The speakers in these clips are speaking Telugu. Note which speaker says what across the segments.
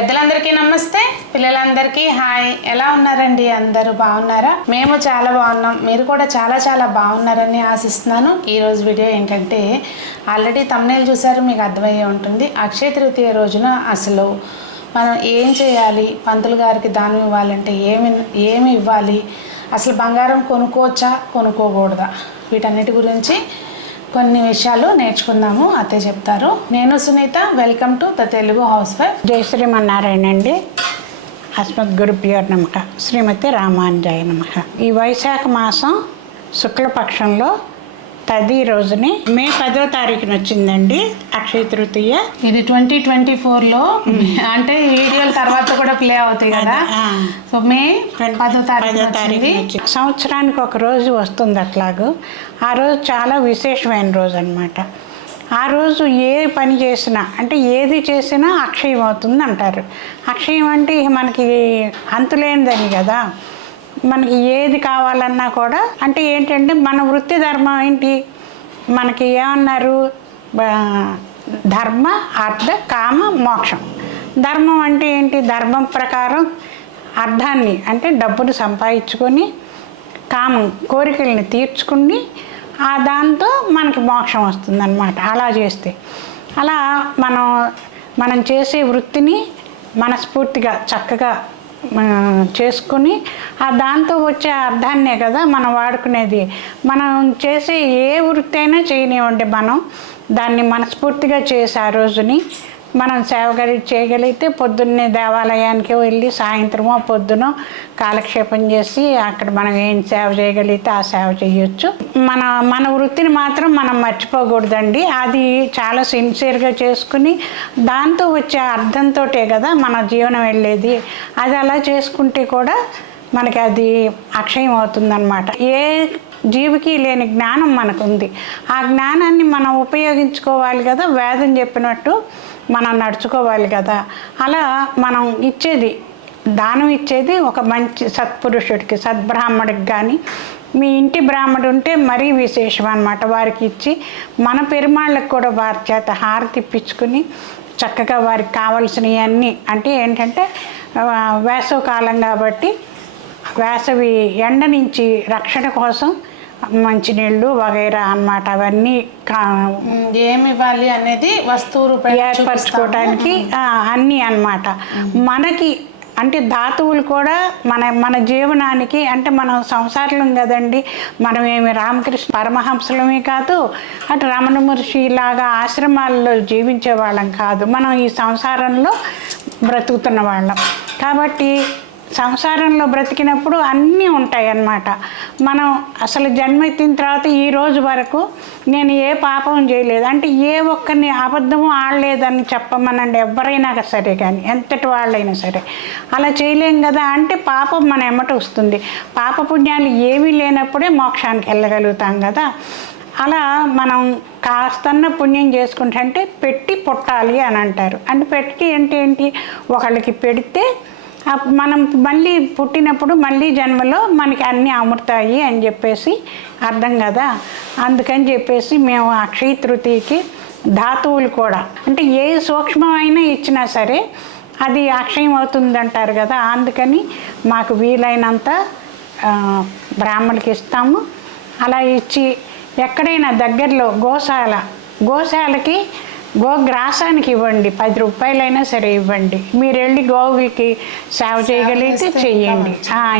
Speaker 1: పెద్దలందరికీ నమస్తే. పిల్లలందరికీ హాయ్. ఎలా ఉన్నారండి? అందరూ బాగున్నారా? మేము చాలా బాగున్నాం. మీరు కూడా చాలా చాలా బాగున్నారని ఆశిస్తున్నాను. ఈరోజు వీడియో ఏంటంటే ఆల్రెడీ తమ్నేలు చూసారు మీకు అర్థమయ్యే ఉంటుంది. అక్షయ తృతీయ రోజున అసలు మనం ఏం చేయాలి? పంతులు గారికి దానం ఇవ్వాలంటే ఏమి ఏమి ఇవ్వాలి? అసలు బంగారం కొనుక్కోవచ్చా? కొనుక్కోకూడదా? వీటన్నిటి గురించి కొన్ని విషయాలు నేర్చుకుందాము అత్తే చెప్తారు. నేను Sunitha welcome to the Telugu housewife.
Speaker 2: జై శ్రీమన్నారాయణ అండి. అస్మద్ గురుభ్యో నమక శ్రీమతి రామానుజాయ నమక ఈ వైశాఖ మాసం శుక్లపక్షంలో తది రోజుని మే పదో తారీఖున వచ్చిందండి అక్షయ తృతీయ.
Speaker 1: ఇది ట్వంటీ ట్వంటీ ఫోర్లో అంటే ఈ వీడియోల తర్వాత కూడా ప్లే అవుతాయి కదా. సో మే పదో తారీఖు
Speaker 2: పదో సంవత్సరానికి ఒక రోజు వస్తుంది అట్లాగూ. ఆ రోజు చాలా విశేషమైన రోజు అనమాట ఆ రోజు ఏ పని చేసినా అంటే ఏది చేసినా అక్షయం అవుతుంది అంటారు. అక్షయం అంటే మనకి అంతులేనిదని కదా. మనకి ఏది కావాలన్నా కూడా అంటే ఏంటంటే మన వృత్తి ధర్మం ఏంటి? మనకి ఏమన్నారు? ధర్మ అర్థ కామ మోక్షం. ధర్మం అంటే ఏంటి? ధర్మం ప్రకారం అర్థాన్ని అంటే డబ్బును సంపాదించుకొని కామం కోరికల్ని తీర్చుకుని ఆ దాంతో మనకి మోక్షం వస్తుందన్నమాట. అలా చేస్తే. అలా మనం మనం చేసే వృత్తిని మనస్ఫూర్తిగా చక్కగా చేసుకుని ఆ దాంతో వచ్చే అర్థాన్నే కదా మనం వాడుకునేది. మనం చేసే ఏ వృత్తి అయినా చేయనివ్వండి మనం. దాన్ని మనస్ఫూర్తిగా చేసి ఆ రోజుని మనం సేవ చేయగలిగితే పొద్దున్నే దేవాలయానికి వెళ్ళి సాయంత్రమో పొద్దునో కాలక్షేపం చేసి అక్కడ మనం ఏం సేవ చేయగలిగితే ఆ సేవ చేయొచ్చు. మన మన వృత్తిని మాత్రం మనం మర్చిపోకూడదండి. అది చాలా సిన్సియర్గా చేసుకుని దాంతో వచ్చే అర్థంతోటే కదా మన జీవనం వెళ్ళేది. అది అలా చేసుకుంటే కూడా మనకి అది అక్షయం అవుతుందన్నమాట. ఏ జీవికి లేని జ్ఞానం మనకుంది. ఆ జ్ఞానాన్ని మనం ఉపయోగించుకోవాలి కదా వేదం చెప్పినట్టు. మనం నడుచుకోవాలి కదా. అలా మనం ఇచ్చేది దానం ఇచ్చేది ఒక మంచి సత్పురుషుడికి సద్బ్రాహ్మడికి కానీ మీ ఇంటి బ్రాహ్మడు ఉంటే మరీ విశేషం అనమాట వారికి ఇచ్చి మన పెరుమాళ్ళకి కూడా వారి చేత హారతి ఇప్పించుకుని చక్కగా వారికి కావలసినవి అన్నీ అంటే ఏంటంటే ఆ, వేసవకాలం కాబట్టి వేసవి ఎండ నుంచి రక్షణ కోసం మంచినీళ్ళు వగైరా అన్నమాట. అవన్నీ
Speaker 1: ఏమి ఇవ్వాలి అనేది వస్తువు
Speaker 2: ఏర్పరచుకోవడానికి అన్నీ అన్నమాట. మనకి అంటే ధాతువులు కూడా మన మన జీవనానికి అంటే మనం సంసారం కదండి. మనం ఏమి రామకృష్ణ పరమహంసలమే కాదు అటు రమణ మహర్షి లాగా ఆశ్రమాల్లో జీవించే వాళ్ళం కాదు. మనం ఈ సంసారంలో బ్రతుకుతున్న వాళ్ళం. కాబట్టి సంసారంలో బ్రతికినప్పుడు అన్నీ ఉంటాయి అన్నమాట మనం అసలు జన్మెత్తిన తర్వాత ఈ రోజు వరకు నేను ఏ పాపం చేయలేదు. అంటే ఏ ఒక్కరిని అబద్ధము ఆడలేదని చెప్పమనండి ఎవరైనా సరే కానీ ఎంతటి వాళ్ళైనా సరే. అలా చేయలేం కదా అంటే పాపం మన ఎమ్మట వస్తుంది. పాపపుణ్యాలు ఏమీ లేనప్పుడే మోక్షానికి వెళ్ళగలుగుతాం కదా. అలా మనం కాస్తన్న పుణ్యం చేసుకుంటే అంటే పెట్టి పుట్టాలి అని అంటారు. అంటే పెట్టి అంటే ఏంటి? ఒకళ్ళకి పెడితే మనం మళ్ళీ పుట్టినప్పుడు మళ్ళీ జన్మలో మనకి అన్నీ అమృతాయి అని చెప్పేసి అర్థం కదా? అందుకని చెప్పేసి మేము అక్షయ తృతీయకి ధాతువులు కూడా అంటే ఏ సూక్ష్మమైన ఇచ్చినా సరే అది అక్షయం అవుతుంది అంటారు కదా? అందుకని మాకు వీలైనంత బ్రాహ్మణులకి ఇస్తాము. అలా ఇచ్చి ఎక్కడైనా దగ్గరలో గోశాల గోశాలకి గోగ్రాసానికి ఇవ్వండి. పది రూపాయలైనా సరే ఇవ్వండి. మీరు వెళ్ళి గోవుకి సేవ చేయగలిగితే చెయ్యండి.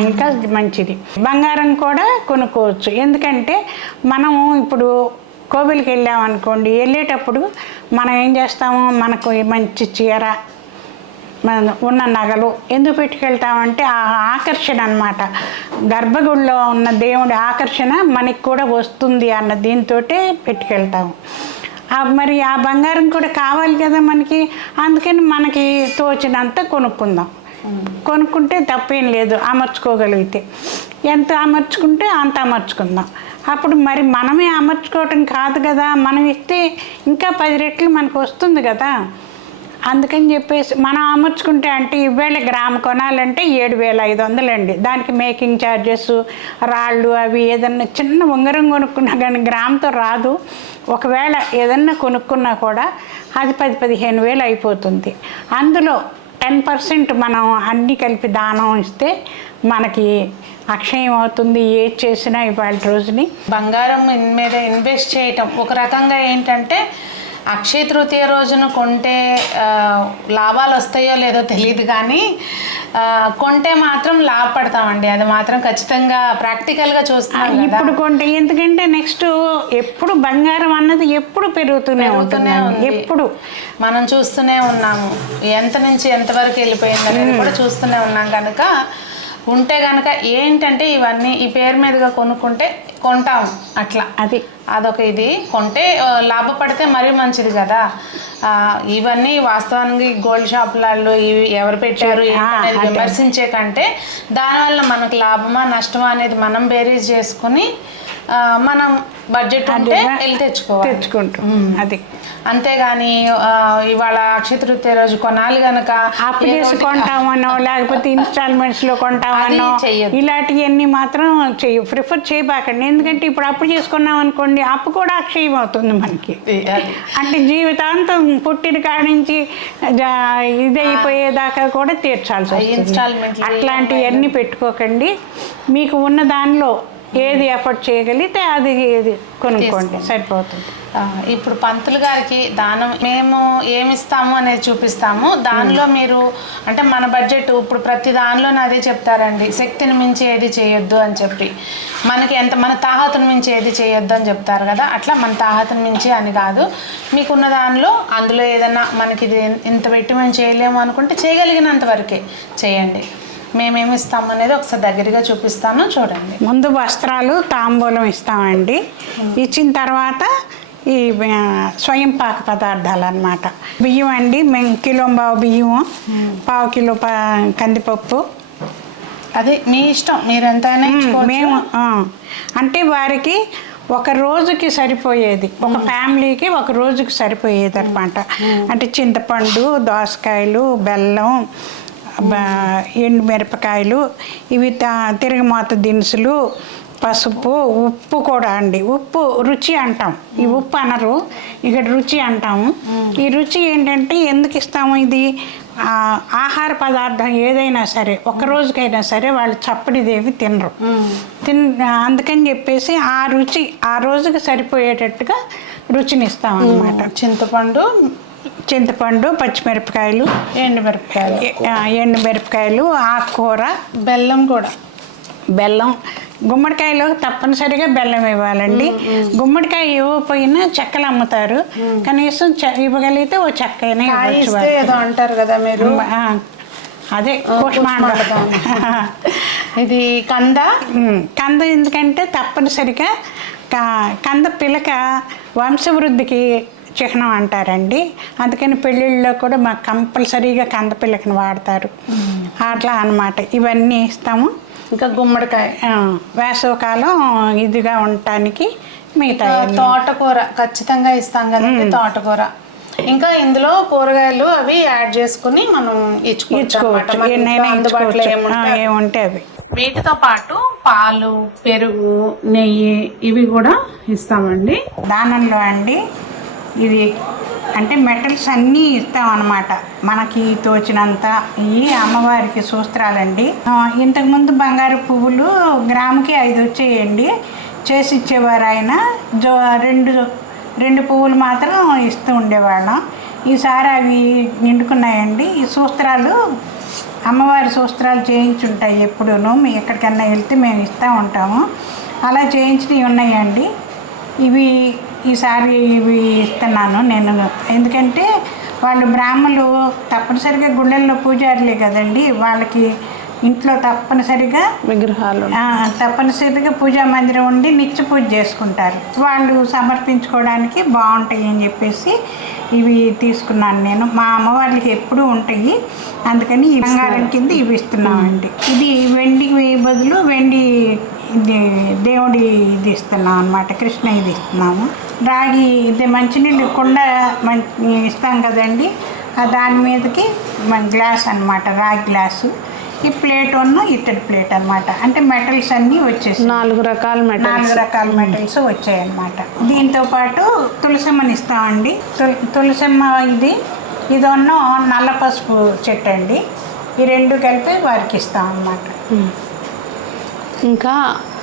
Speaker 2: ఇంకా మంచిది. బంగారం కూడా కొనుక్కోవచ్చు. ఎందుకంటే మనం ఇప్పుడు కోవిలికి వెళ్ళామనుకోండి వెళ్ళేటప్పుడు మనం ఏం చేస్తాము? మనకు మంచి చీర మన ఉన్న నగలు ఎందుకు పెట్టుకెళ్తామంటే ఆ ఆకర్షణ అన్నమాట. గర్భగుడిలో ఉన్న దేవుడి ఆకర్షణ మనకి కూడా వస్తుంది అన్న దీంతో పెట్టుకెళ్తాము. మరి ఆ బంగారం కూడా కావాలి కదా మనకి. అందుకని మనకి తోచినంత కొనుక్కుందాం. కొనుక్కుంటే తప్పేం లేదు అమర్చుకోగలిగితే. ఎంత అమర్చుకుంటే అంత అమర్చుకుందాం. అప్పుడు మరి మనమే అమర్చుకోవటం కాదు కదా. మనం ఇస్తే ఇంకా పది రెట్లు మనకు వస్తుంది కదా. అందుకని చెప్పేసి మనం అమర్చుకుంటే అంటే ఈవేళ గ్రామ్ కొనాలంటే ఏడు వేల ఐదు వందలండి. దానికి మేకింగ్ ఛార్జెస్ రాళ్ళు అవి ఏదన్నా చిన్న ఉంగరం కొనుక్కున్నా కానీ గ్రామ్తో రాదు. ఒకవేళ ఏదన్నా కొనుక్కున్నా కూడా అది పది పదిహేను వేలు అయిపోతుంది. అందులో టెన్ పర్సెంట్ మనం అన్నీ కలిపి దానం ఇస్తే మనకి అక్షయం అవుతుంది ఏది చేసినా ఇవాళ రోజుని.
Speaker 1: బంగారం మీద ఇన్వెస్ట్ చేయటం ఒక రకంగా ఏంటంటే అక్షయ తృతీయ రోజున కొంటే లాభాలు వస్తాయో లేదో తెలియదు కానీ కొంటే మాత్రం లాభపడతామండి. అది మాత్రం ఖచ్చితంగా ప్రాక్టికల్గా కదా.
Speaker 2: ఇప్పుడు కొంటే ఎందుకంటే నెక్స్ట్ ఎప్పుడు బంగారం అన్నది ఎప్పుడు పెరుగుతూనే ఉంటుంది
Speaker 1: ఉంది.
Speaker 2: ఎప్పుడు.
Speaker 1: మనం చూస్తూనే ఉన్నాము. ఎంత నుంచి ఎంతవరకు వెళ్ళిపోయింది అనేది కూడా చూస్తూనే ఉన్నాం. కనుక ఉంటే కనుక ఏంటంటే ఇవన్నీ ఈ పేరు మీదుగా కొనుక్కుంటే కొంటాం. అట్లా.
Speaker 2: అది.
Speaker 1: అదొక ఇది. కొంటే లాభపడితే మరీ మంచిది కదా. ఇవన్నీ వాస్తవానికి గోల్డ్ షాపులలో ఇవి ఎవరు పెట్టారు. విమర్శించే కంటే దానివల్ల మనకు లాభమా నష్టమా అనేది మనం బేరీజ్ చేసుకుని మనం బడ్జెట్ ఉంటే వెళ్ళి తెచ్చుకోవాలి.
Speaker 2: తెచ్చుకుంటాం. అది.
Speaker 1: అంతేగాని ఇవాళ అక్షయ తృతీయ రోజు కొనాలి గనక
Speaker 2: అప్పు చేసి కొంటామనో లేకపోతే ఇన్స్టాల్మెంట్స్లో కొంటామనో. ఇలాంటివన్నీ మాత్రం చెయ్యి ప్రిఫర్ చేయబాకండి. ఎందుకంటే ఇప్పుడు అప్పు చేసుకున్నాం అనుకోండి అప్పు కూడా అక్షయం అవుతుంది మనకి. అంటే జీవితాంతం పుట్టిన కాడి నుంచి ఇదైపోయేదాకా కూడా తీర్చాల్సి వస్తుంది. అట్లాంటివన్నీ పెట్టుకోకండి. మీకు ఉన్న దానిలో ఏది ఎఫర్ట్ చేయగలిగితే అది ఇది కొనుక్కోండి సరిపోతుంది.
Speaker 1: ఇప్పుడు పంతులు గారికి దానం మేము ఏమి ఇస్తాము అనేది చూపిస్తాము. దానిలో మీరు అంటే మన బడ్జెట్ ఇప్పుడు ప్రతి దానిలోనే అదే చెప్తారండి. శక్తిని మించి ఏది చేయొద్దు అని చెప్పి. మనకి ఎంత మన తాహతుని మించి ఏది చేయొద్దు అని చెప్తారు కదా. అట్లా మన తాహతుని మించి అని కాదు. మీకున్న దానిలో అందులో ఏదన్నా మనకి ఇది ఇంత పెట్టి మేము చేయలేము అనుకుంటే చేయగలిగినంత వరకే. చేయండి. మేమేమి ఇస్తాము అనేది ఒకసారి దగ్గరగా చూపిస్తాను చూడండి.
Speaker 2: ముందు వస్త్రాలు తాంబూలం ఇస్తామండి. ఇచ్చిన తర్వాత ఈ స్వయం పాక పదార్థాలు అన్నమాట బియ్యం అండి మేము కిలో పావు బియ్యం పావు కిలో ప కందిపప్పు.
Speaker 1: అదే మీ ఇష్టం మీరు ఎంతైనా.
Speaker 2: మేము అంటే వారికి ఒక రోజుకి సరిపోయేది ఒక ఫ్యామిలీకి ఒక రోజుకి సరిపోయేది అనమాట అంటే చింతపండు దోసకాయలు బెల్లం ఎండు మిరపకాయలు ఇవి తిరగమాత దినుసులు పసుపు ఉప్పు కూడా అండి. ఉప్పు రుచి అంటాం. ఈ ఉప్పు అనరు ఇక్కడ రుచి అంటాము. ఈ రుచి ఏంటంటే ఎందుకు ఇస్తాము ఇది? ఆహార పదార్థం ఏదైనా సరే ఒక రోజుకైనా సరే వాళ్ళు చప్పడిదేవి తినరు. తిన్ అందుకని చెప్పేసి ఆ రుచి ఆ రోజుకి సరిపోయేటట్టుగా రుచిని ఇస్తాం అన్నమాట
Speaker 1: చింతపండు
Speaker 2: చింతపండు పచ్చిమిరపకాయలు
Speaker 1: ఎండుమిరపకాయలు.
Speaker 2: ఎ- ఆ, ఎండు మిరపకాయలు ఆకుకూర.
Speaker 1: బెల్లం కూడా.
Speaker 2: బెల్లం. గుమ్మడికాయలో తప్పనిసరిగా బెల్లం ఇవ్వాలండి. గుమ్మడికాయ ఇవ్వకపోయినా చెక్కలు అమ్ముతారు. కనీసం ఇవ్వగలిగితే ఓ చెక్క
Speaker 1: ఏదో అంటారు కదా మీరు?
Speaker 2: అదే కూష్మాండం.
Speaker 1: ఇది కంద?
Speaker 2: కంద ఎందుకంటే తప్పనిసరిగా కంద పిలక వంశవృద్ధికి చిహ్నం అంటారండి. అందుకని పెళ్ళిళ్ళలో కూడా మాకు కంపల్సరీగా కంద పిల్లకని వాడతారు అట్లా అన్నమాట. ఇవన్నీ ఇస్తాము.
Speaker 1: ఇంకా గుమ్మడికాయ.
Speaker 2: వేసవకాలం ఇదిగా ఉండటానికి మిగతా
Speaker 1: తోటకూర. ఖచ్చితంగా ఇస్తాం కదండి తోటకూర. ఇంకా ఇందులో కూరగాయలు అవి యాడ్ చేసుకుని మనం ఇచ్చుకోవచ్చు ఏముంటే
Speaker 2: అవి
Speaker 1: వీటితో పాటు పాలు పెరుగు నెయ్యి ఇవి కూడా ఇస్తామండి.
Speaker 2: దానంలో అండి ఇది అంటే మెటల్స్ అన్నీ ఇస్తాం మనకి తోచినంత ఇవి అమ్మవారికి సూత్రాలండి. ఇంతకుముందు బంగారు పువ్వులు గ్రాముకి ఐదు వచ్చేయండి. చేసి ఇచ్చేవారు ఆయన జో రెండు రెండు పువ్వులు మాత్రం ఇస్తూ ఉండేవాళ్ళం. ఈసారి అవి నిండుకున్నాయండి. ఈ సూత్రాలు అమ్మవారి సూత్రాలు చేయించుంటాయి ఎప్పుడూను. మీ ఎక్కడికన్నా వెళ్తే మేము ఇస్తూ ఉంటాము. అలా చేయించినవి ఉన్నాయండి. ఇవి ఈసారి ఇవి ఇస్తున్నాను నేను. ఎందుకంటే వాళ్ళు బ్రాహ్మలు తప్పనిసరిగా గుళ్ళల్లో పూజారులే కదండి. వాళ్ళకి ఇంట్లో తప్పనిసరిగా
Speaker 1: విగ్రహాలు
Speaker 2: తప్పనిసరిగా పూజా మందిరం ఉండి నిత్య పూజ చేసుకుంటారు. వాళ్ళు సమర్పించుకోవడానికి బాగుంటాయి అని చెప్పేసి ఇవి తీసుకున్నాను నేను. మా అమ్మవార్లకి ఎప్పుడూ ఉంటాయి. అందుకని ఈ బంగారం కింద ఇవి ఇస్తున్నామండి. ఇది వెండికి బదులు వెండి ఇది దేవుడి ఇది ఇస్తున్నాం అనమాట కృష్ణ ఇది ఇస్తున్నాము. రాగి ఇది మంచినీళ్ళు కుండ మం ఇస్తాం కదండి దాని మీదకి మన గ్లాస్ అన్నమాట రాగి గ్లాసు. ఈ ప్లేట్ ఉన్న ఇత్తడి ప్లేట్ అన్నమాట. అంటే మెటల్స్ అన్నీ వచ్చేసి
Speaker 1: నాలుగు రకాల
Speaker 2: నాలుగు రకాల మెటల్స్ వచ్చాయి అన్నమాట. దీంతో పాటు తులసమ్మని ఇస్తామండి. తుల- తులసమ్మ ఇది ఇదొన్న నల్ల పసుపు చెట్టు అండి. ఈ రెండు కలిపి వారికి ఇస్తాం అన్నమాట.
Speaker 1: ఇంకా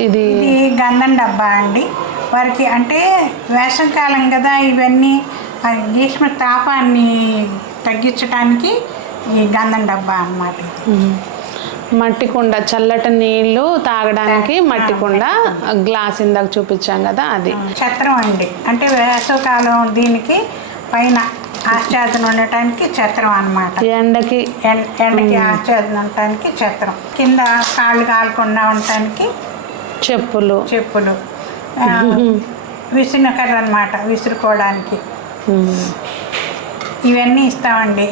Speaker 1: ఇది
Speaker 2: ఇది గంధం డబ్బా అండి. వారికి అంటే వేసవికాలం కదా ఇవన్నీ గ్రీష్మ తాపాన్ని తగ్గించడానికి ఈ గంధం డబ్బా అన్నమాట.
Speaker 1: మట్టి కుండ చల్లటి నీళ్ళు తాగడానికి మట్టి కుండ గ్లాస్ ఇందాక చూపించాం కదా అది.
Speaker 2: ఛత్రం అండి. అంటే వేసవికాలం దీనికి పైన ఆచ్ఛాదన ఉండటానికి ఛత్రం అన్నమాట.
Speaker 1: ఎండకి
Speaker 2: ఎండకి ఆచ్ఛాదన ఉండటానికి ఛత్రం కింద కాళ్ళు కాలకుండా ఉండటానికి
Speaker 1: చెప్పులు.
Speaker 2: చెప్పులు. విసునకర్ర అనమాట విసురుకోవడానికి. ఇవన్నీ ఇస్తామండి.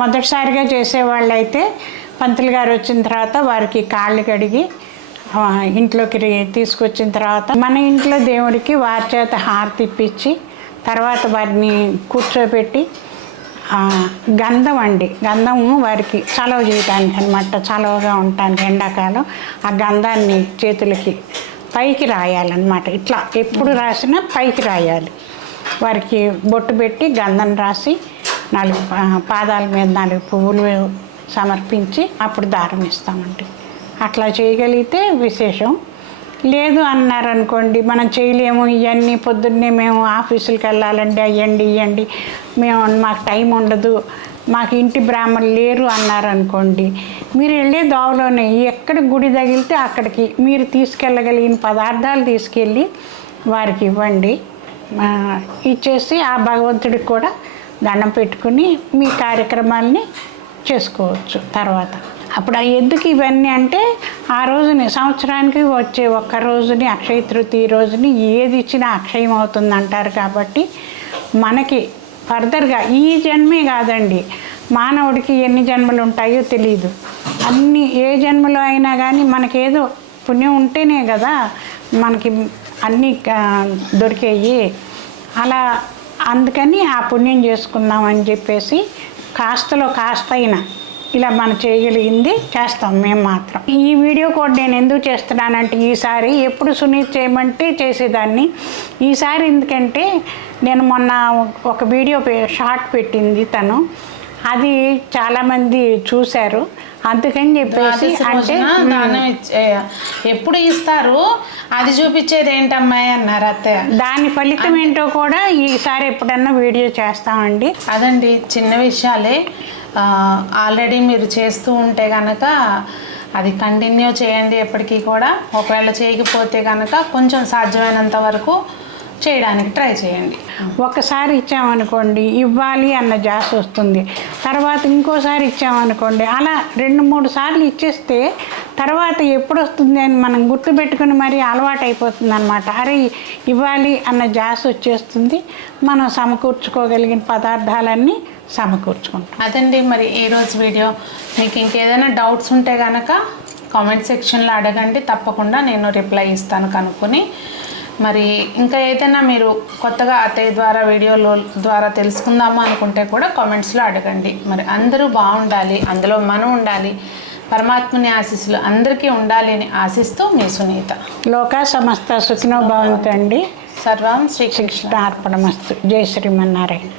Speaker 2: మొదటిసారిగా చేసేవాళ్ళు అయితే పంతులు గారు వచ్చిన తర్వాత వారికి కాళ్ళు కడిగి ఇంట్లోకి తీసుకొచ్చిన తర్వాత మన ఇంట్లో దేవుడికి వారి చేత హారతి ఇప్పించి తర్వాత వారిని కూర్చోబెట్టి గంధం అండి. గంధము వారికి చలవ చేయటానికి అనమాట చలవగా ఉండటానికి ఎండాకాలం ఆ గంధాన్ని చేతులకి పైకి రాయాలన్నమాట. ఇట్లా ఎప్పుడు రాసినా పైకి రాయాలి. వారికి బొట్టు పెట్టి గంధం రాసి నాలుగు పాదాల మీద నాలుగు పువ్వులు సమర్పించి అప్పుడు దారం ఇస్తామండి అట్లా చేయగలిగితే విశేషం. లేదు అన్నారు అనుకోండి మనం చేయలేము ఇవన్నీ పొద్దున్నే మేము ఆఫీసులకు వెళ్ళాలండి అయ్యండి ఇవ్వండి మేము మాకు టైం ఉండదు మాకు ఇంటి బ్రాహ్మణులు లేరు అన్నారనుకోండి మీరు వెళ్ళే దోవలోనే ఎక్కడ గుడి తగిలితే అక్కడికి మీరు తీసుకెళ్ళగలిగిన పదార్థాలు తీసుకెళ్ళి వారికి ఇవ్వండి. ఇచ్చేసి ఆ భగవంతుడికి కూడా దండం పెట్టుకుని మీ కార్యక్రమాల్ని చేసుకోవచ్చు తర్వాత. అప్పుడు ఆ ఎందుకు ఇవన్నీ అంటే ఆ రోజుని సంవత్సరానికి వచ్చే ఒక్క రోజుని అక్షయ తృతీయ రోజుని ఏది ఇచ్చినా అక్షయం అవుతుంది అంటారు కాబట్టి మనకి ఫర్దర్గా ఈ జన్మే కాదండి. మానవుడికి ఎన్ని జన్మలు ఉంటాయో తెలియదు అన్ని ఏ జన్మలో అయినా కానీ మనకేదో పుణ్యం ఉంటేనే కదా మనకి అన్నీ దొరికేయి. అలా అందుకని ఆ పుణ్యం చేసుకుందామని చెప్పేసి కాస్తలో కాస్త ఇలా మనం చేయగలిగింది చేస్తాం మేము మాత్రం. ఈ వీడియో కూడా నేను ఎందుకు చేస్తున్నానంటే ఈసారి ఎప్పుడు సునీత్ చేయమంటే చేసేదాన్ని. ఈసారి ఎందుకంటే నేను మొన్న ఒక వీడియో షార్ట్ పెట్టింది తను. అది చాలామంది చూశారు. అందుకని చెప్పేసి అంటే
Speaker 1: దానం ఎప్పుడు ఇస్తారు? అది చూపించేది ఏంటమ్మాయి అన్నారు అత్తయ్య
Speaker 2: దాని ఫలితం ఏంటో కూడా ఈసారి ఎప్పుడన్నా వీడియో చేస్తామండి.
Speaker 1: అదండి చిన్న విషయాలే. ఆల్రెడీ మీరు చేస్తూ ఉంటే కనుక అది కంటిన్యూ చేయండి ఎప్పటికీ కూడా. ఒకవేళ చేయకపోతే కనుక కొంచెం సాధ్యమైనంత వరకు చేయడానికి ట్రై చేయండి.
Speaker 2: ఒకసారి ఇచ్చామనుకోండి ఇవ్వాలి అన్న జాస్ వస్తుంది. తర్వాత ఇంకోసారి ఇచ్చామనుకోండి అలా రెండు మూడు సార్లు ఇచ్చేస్తే తర్వాత ఎప్పుడు వస్తుంది అని మనం గుర్తుపెట్టుకుని మరీ అలవాటు అయిపోతుంది అనమాట అరే ఇవ్వాలి అన్న జాస్ వచ్చేస్తుంది. మనం సమకూర్చుకోగలిగిన పదార్థాలన్నీ సమకూర్చుకుంటాం
Speaker 1: అదండి మరి ఈరోజు వీడియో. మీకు ఇంకేదైనా డౌట్స్ ఉంటే కనుక కామెంట్ సెక్షన్లో అడగండి తప్పకుండా నేను రిప్లై ఇస్తాను కనుక్కొని. మరి ఇంకా ఏదైనా మీరు కొత్తగా అత్తయ్య ద్వారా వీడియోలో ద్వారా తెలుసుకుందాము అనుకుంటే కూడా కామెంట్స్లో అడగండి. మరి అందరూ బాగుండాలి అందులో మనం ఉండాలి పరమాత్మని ఆశీస్సులు అందరికీ ఉండాలి అని ఆశిస్తూ మీ సునీత.
Speaker 2: లోక సమస్త సుఖినో భవంతండి
Speaker 1: సర్వం శ్రీకృష్ణ.
Speaker 2: కృష్ణార్పణమస్తు. జై శ్రీమన్నారాయణ.